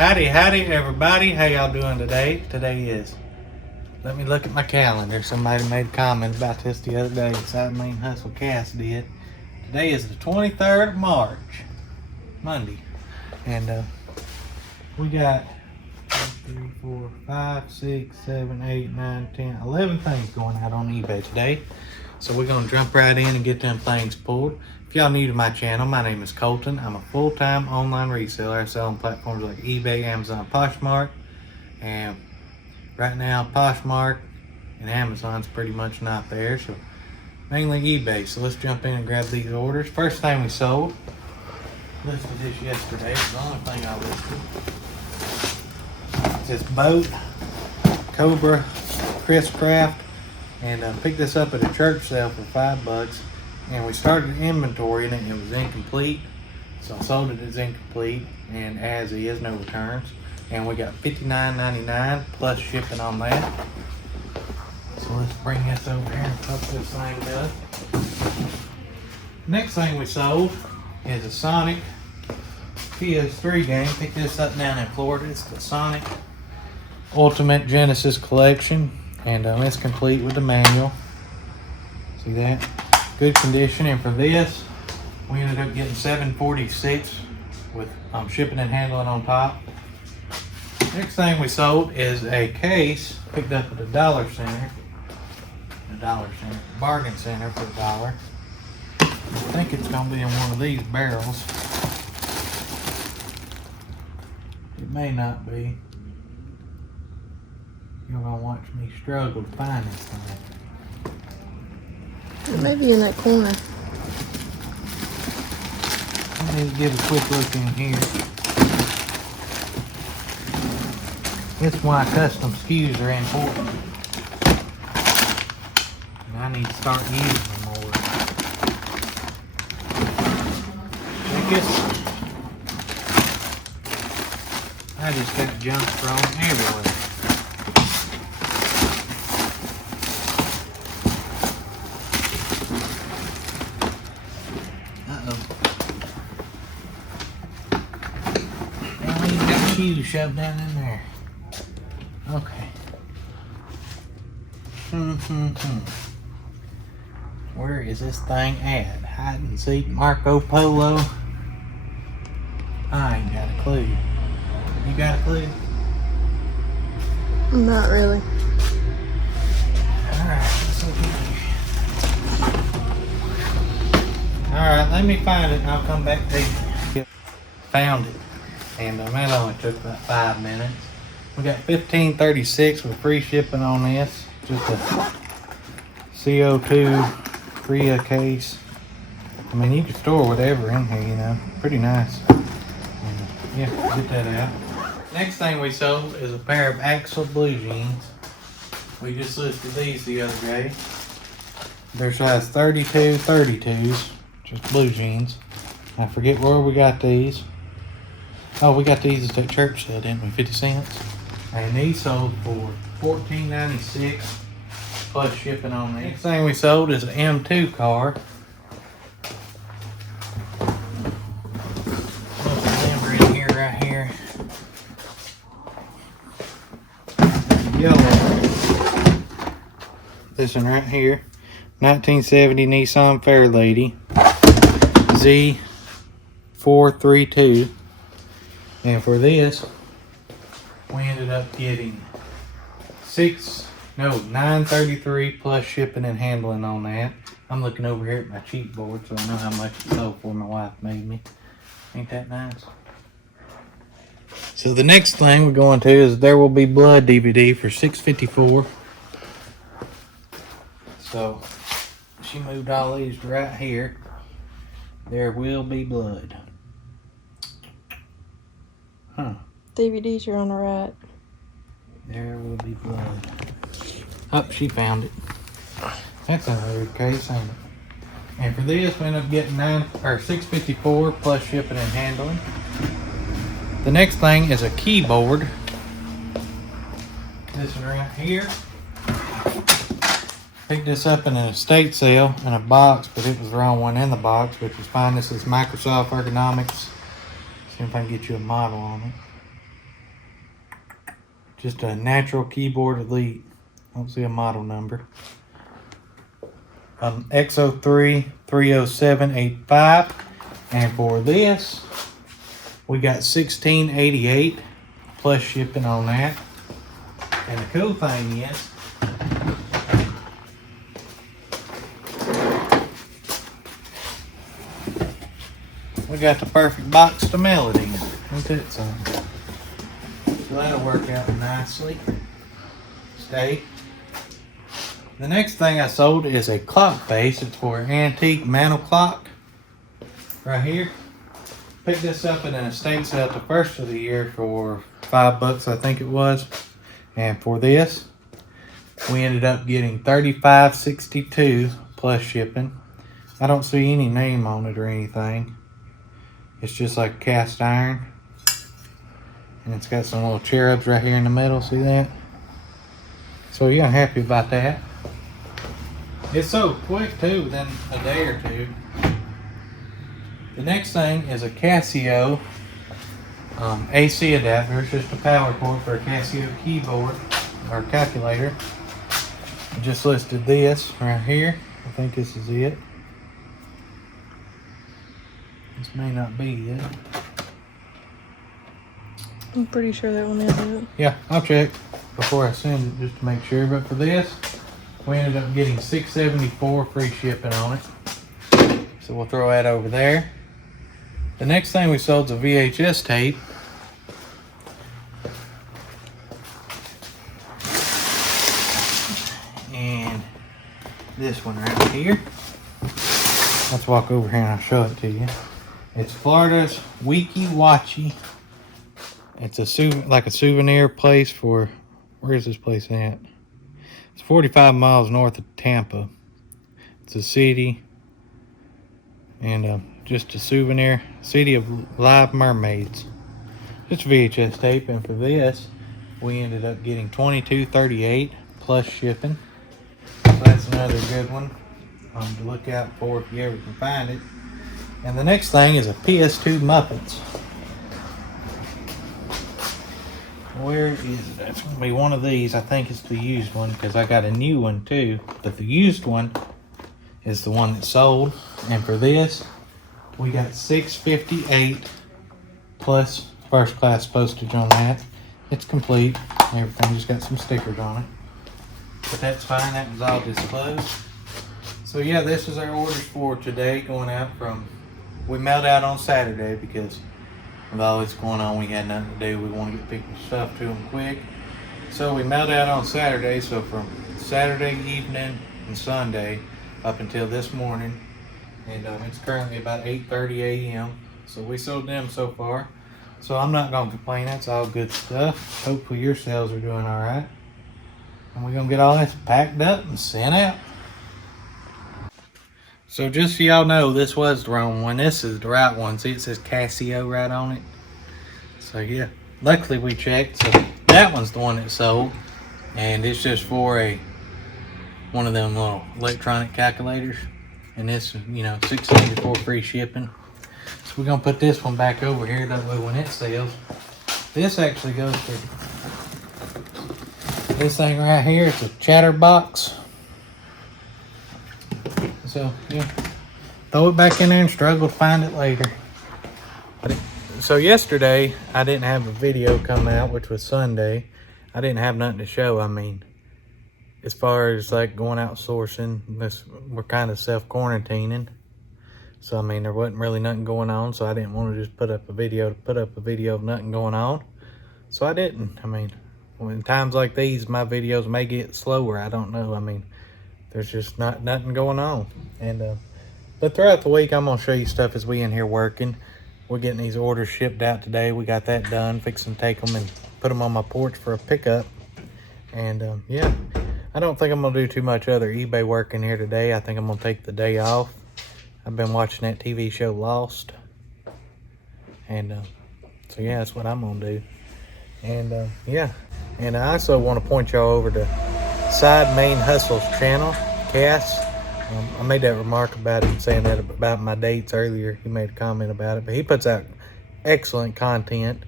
Howdy everybody, how y'all doing today? Today is, let me look at my calendar. Somebody made a comment about this the other day. So I mean Hustle Cass did. Today is the 23rd of March, Monday. And we got 3, 4, 5, 6, 7, 8, 9, 10, 11 things going out on eBay today. So we're gonna jump right in and get them things pulled. If y'all new to my channel, my name is Colton. I'm a full-time online reseller. I sell on platforms like eBay, Amazon, Poshmark. And right now, Poshmark and Amazon's pretty much not there, so mainly eBay. So let's jump in and grab these orders. First thing we sold, listed this yesterday. It's the only thing I listed. It's this boat, Cobra Chris Craft, and I picked this up at a church sale for $5. And we started inventory and it was incomplete, so I sold it as incomplete and as is, no returns. And we got $59.99 plus shipping on that. So let's bring this over here and hook this thing up. Next thing we sold is a Sonic PS3 game. Picked this up down in Florida. It's the Sonic Ultimate Genesis Collection, and it's complete with the manual. See that? Good condition. And for this, we ended up getting $7.46 with shipping and handling on top. Next thing we sold is a case picked up at the bargain center for $1. I think it's gonna be in one of these barrels. It may not be. You're gonna watch me struggle to find this thing. Maybe in that corner. Let me give a quick look in here. That's why custom SKUs are important. And I need to start using them more. Check this. I just got junk thrown everywhere. Shoes shoved down in there. Okay. Where is this thing at? Hide and seek, Marco Polo. I ain't got a clue. You got a clue? Not really. Alright, let's look in here. Alright, let me find it and I'll come back to you. Found it. And that only took about 5 minutes. We got $15.36 with free shipping on this. Just a CO2 Korea case. I mean, you can store whatever in here, you know. Pretty nice. And, yeah, get that out. Next thing we sold is a pair of Axel blue jeans. We just listed these the other day. They're size 32, 32s. Just blue jeans. I forget where we got these. Oh, we got these at that church sale, didn't we? 50 cents. And these sold for $14.96 plus shipping on these. Next thing we sold is an M2 car. Most of them are in here, right here. Yellow. This one right here. 1970 Nissan Fairlady. Z432. And for this, we ended up getting $9.33 plus shipping and handling on that. I'm looking over here at my cheat board so I know how much it sold for. My wife made me. Ain't that nice? So the next thing we're going to is There Will Be Blood DVD for $6.54. So she moved all these right here. There Will Be Blood. Huh. DVDs are on the right. There Will Be Blood. Oh, she found it. That's a weird case, ain't it? And for this, we ended up getting $6.54 plus shipping and handling. The next thing is a keyboard. This one right here. Picked this up in an estate sale in a box, but it was the wrong one in the box, which is fine. This is Microsoft Ergonomics. See if I can get you a model on it. Just a natural keyboard elite. I don't see a model number. XO3 30785. And for this, we got $16.88 plus shipping on that. And the cool thing is, we got the perfect box to mail it in. Look at some. So that'll work out nicely. Stay. The next thing I sold is a clock face. It's for an antique mantle clock. Right here. Picked this up at an estate sale at the first of the year for $5, I think it was. And for this, we ended up getting $35.62 plus shipping. I don't see any name on it or anything. It's just like cast iron. And it's got some little cherubs right here in the middle, see that? So yeah, I'm happy about that. It's so quick too, within a day or two. The next thing is a Casio AC adapter. It's just a power cord for a Casio keyboard or calculator. I just listed this right here. I think this is it. This may not be it. I'm pretty sure that one is it. Yeah, I'll check before I send it just to make sure. But for this, we ended up getting $6.74 free shipping on it. So we'll throw that over there. The next thing we sold is a VHS tape. And this one right here. Let's walk over here and I'll show it to you. It's Florida's Weeki Watchy. It's like a souvenir place for, where is this place at? It's 45 miles north of Tampa. It's a city and just a souvenir city of live mermaids. Just VHS tape, and for this, we ended up getting $22.38 plus shipping. So that's another good one to look out for if you ever can find it. And the next thing is a PS2 Muppets. Where is it? That's going to be one of these. I think it's the used one because I got a new one too. But the used one is the one that sold. And for this, we got $6.58 plus first class postage on that. It's complete. Everything just got some stickers on it. But that's fine. That was all disclosed. So yeah, this is our orders for today going out from, we mailed out on Saturday because with all this going on, we had nothing to do. We want to get people's stuff to them quick. So we mailed out on Saturday. So from Saturday evening and Sunday up until this morning. And it's currently about 8:30 a.m. So we sold them so far. So I'm not going to complain. That's all good stuff. Hopefully your sales are doing all right. And we're going to get all this packed up and sent out. So just so y'all know, this was the wrong one. This is the right one. See, it says Casio right on it. So yeah, luckily we checked. So that one's the one that sold. And it's just for one of them little electronic calculators. And this, you know, $6.74 free shipping. So we're gonna put this one back over here. That way when it sells, this actually goes to this thing right here. It's a chatterbox. So yeah, throw it back in there and struggle to find it later. So yesterday I didn't have a video come out, which was Sunday. I didn't have nothing to show. I mean, as far as like going out sourcing, we're kind of self-quarantining. So I mean, there wasn't really nothing going on. So I didn't want to just put up a video to put up a video of nothing going on. So I didn't. I mean, in times like these, my videos may get slower. I don't know. I mean, there's just nothing going on. And but throughout the week, I'm gonna show you stuff as we in here working. We're getting these orders shipped out today. We got that done. Fixing to take them and put them on my porch for a pickup. And yeah, I don't think I'm gonna do too much other eBay work in here today. I think I'm gonna take the day off. I've been watching that TV show Lost. And so yeah, that's what I'm gonna do. And yeah, and I also want to point y'all over to Side Main Hustles channel, Cass. I made that remark about him saying that about my dates earlier. He made a comment about it, but he puts out excellent content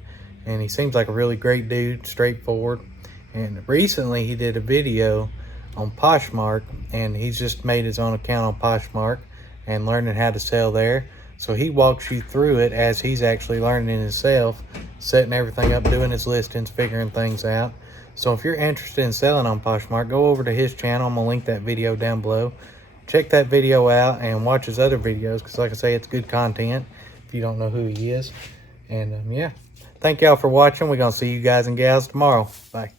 and he seems like a really great dude, straightforward. And recently he did a video on Poshmark, and he's just made his own account on Poshmark and learning how to sell there. So he walks you through it as he's actually learning himself, setting everything up, doing his listings, figuring things out. So if you're interested in selling on Poshmark, go over to his channel. I'm gonna link that video down below. Check that video out and watch his other videos, because like I say, it's good content if you don't know who he is. And yeah, thank y'all for watching. We're gonna see you guys and gals tomorrow. Bye.